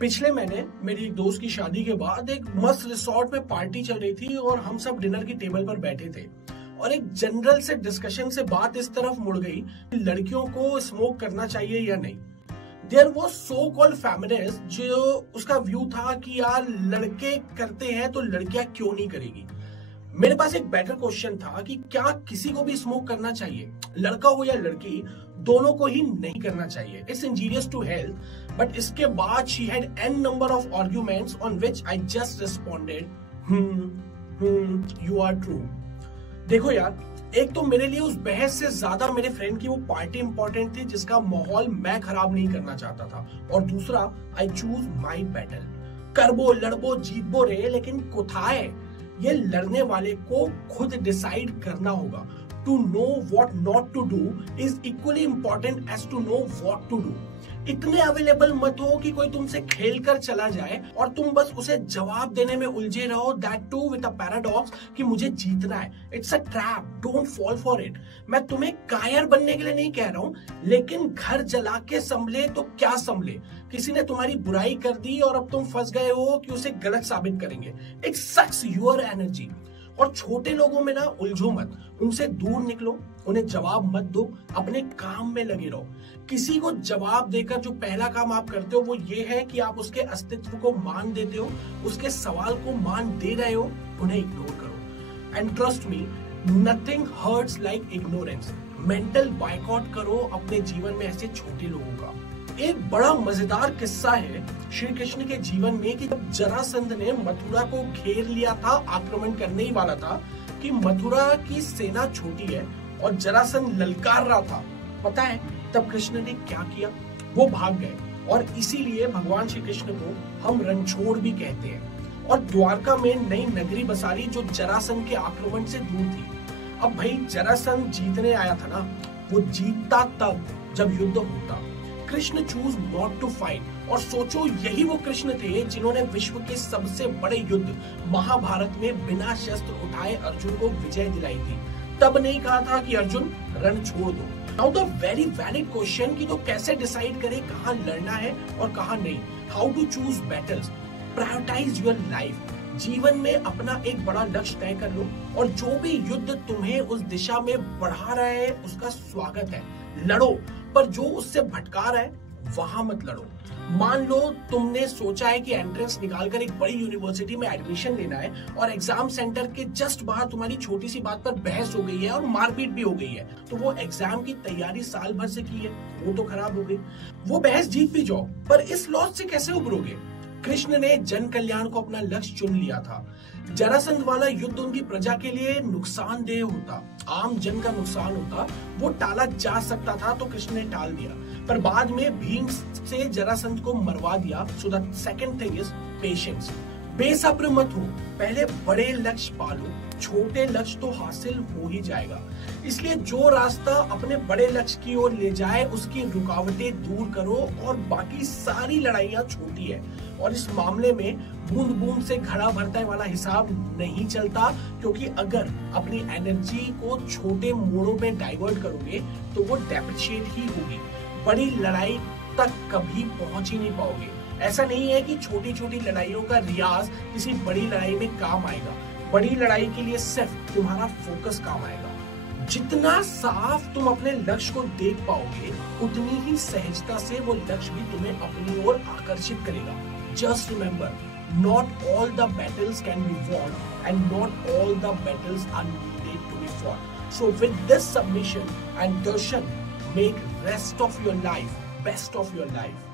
पिछले महीने मेरी एक दोस्त की शादी के बाद एक मस्त रिसोर्ट में पार्टी चल रही थी और हम सब डिनर की टेबल पर बैठे थे और एक जनरल से डिस्कशन से बात इस तरफ मुड़ गई कि लड़कियों को स्मोक करना चाहिए या नहीं। There was so called feminist जो उसका व्यू था कि यार लड़के करते हैं तो लड़कियां क्यों नहीं करेगी। मेरे पास एक बेटर क्वेश्चन था कि क्या किसी को भी स्मोक करना चाहिए, लड़का हो या लड़की, दोनों को ही नहीं करना चाहिए। It's injurious to health. But इसके बाद she had an number of arguments on which I just responded you are true. देखो यार, एक तो मेरे लिए उस बहस से ज्यादा मेरे फ्रेंड की वो पार्टी इंपॉर्टेंट थी जिसका माहौल मैं खराब नहीं करना चाहता था, और दूसरा आई चूज माई बैटल। करबो लड़बो जीतबो रे, लेकिन कोथाए ये लड़ने वाले को खुद डिसाइड करना होगा। To know what not to do is equally important as to know what to do. इतने अवेलेबल मत हो कि कोई तुमसे खेल कर चला जाए और तुम बस उसे जवाब देने में उलझे रहो, that too with a paradox कि मुझे जीतना है। It's a trap, don't fall for it. मैं तुम्हें कायर बनने के लिए नहीं कह रहा हूं, लेकिन घर जला के संभले तो क्या संभले। किसी ने तुम्हारी बुराई कर दी और अब तुम फंस गए हो कि उसे गलत साबित करेंगे। It sucks your energy. और छोटे लोगों में ना उलझो मत, उनसे दूर निकलो, उन्हें जवाब मत दो, अपने काम में लगे रहो। किसी को जवाब देकर जो पहला काम आप करते हो वो ये है कि आप उसके अस्तित्व को मान देते हो, उसके सवाल को मान दे रहे हो, उन्हें इग्नोर करो। And trust me, nothing hurts like ignorance. Mental boycott करो अपने जीवन में ऐसे छोटे लोगों का। एक बड़ा मजेदार किस्सा है श्री कृष्ण के जीवन में कि जब जरासंध ने मथुरा को घेर लिया था, आक्रमण करने ही वाला था कि मथुरा की सेना छोटी है और जरासंध ललकार रहा था, पता है तब कृष्ण ने क्या किया? वो भाग गए। और इसीलिए भगवान श्री कृष्ण को हम रणछोड़ भी कहते हैं। और द्वारका में नई नगरी बसाली जो जरासंध के आक्रमण से दूर थी। अब भाई जरासंध जीतने आया था ना, वो जीतता तब जब युद्ध होता। Krishna choose not to fight. और सोचो, यही वो कृष्ण थे जिन्होंने विश्व के सबसे बड़े युद्ध महाभारत में बिना शस्त्र उठाए अर्जुन को विजय दिलाई थी। तब नहीं कहा था कि अर्जुन रण छोड़ दो। Now the very valid question कि तो कैसे डिसाइड करें कहां लड़ना है और कहां नहीं। How to choose battles. Prioritize your life. जीवन में अपना एक बड़ा लक्ष्य तय कर लो और जो भी युद्ध तुम्हें उस दिशा में बढ़ा रहा है उसका स्वागत है, लड़ो। पर जो उससे भटका रहा है वहां मत लड़ो। मान लो तुमने सोचा है कि एंट्रेंस निकालकर एक बड़ी यूनिवर्सिटी में एडमिशन लेना है और एग्जाम सेंटर के जस्ट बाहर तुम्हारी छोटी सी बात पर बहस हो गई है और मारपीट भी हो गई है, तो वो एग्जाम की तैयारी साल भर से की है वो तो खराब हो गई। वो बहस जीत भी जाओ, पर इस लॉस से कैसे उभरोगे? कृष्ण ने जन कल्याण को अपना लक्ष्य चुन लिया था। जरासंध वाला युद्ध उनकी प्रजा के लिए नुकसानदेह होता, आम जन का नुकसान होता, वो टाला जा सकता था तो कृष्ण ने टाल दिया। पर बाद में भीम से जरासंध को मरवा दिया। So the second thing is patience. बेसब्र मत हो, पहले बड़े लक्ष्य पालो, छोटे लक्ष्य तो हासिल हो ही जाएगा। इसलिए जो रास्ता अपने बड़े लक्ष्य की ओर ले जाए उसकी रुकावटें दूर करो और बाकी सारी लड़ाइयां छोटी है। और इस मामले में बूंद बूंद से घड़ा भरता वाला हिसाब नहीं चलता, क्योंकि अगर अपनी एनर्जी को छोटे मोड़ों में डाइवर्ट करोगे तो वो डेप्रिशिएट ही होगी। बड़ी लड़ाई तक कभी पहुंच ही नहीं पाओगे। ऐसा नहीं है कि छोटी छोटी लड़ाइयों का रियाज किसी बड़ी लड़ाई में काम आएगा। बड़ी लड़ाई के लिए सिर्फ तुम्हारा फोकस काम आएगा। जितना साफ तुम अपने लक्ष्य को देख पाओगे उतनी ही सहजता से वो लक्ष्य भी तुम्हें अपनी ओर आकर्षित करेगा। Just remember, not all the battles can be won and not all the battles are needed to be fought. So with this submission and darshan, make rest of your life best of your life.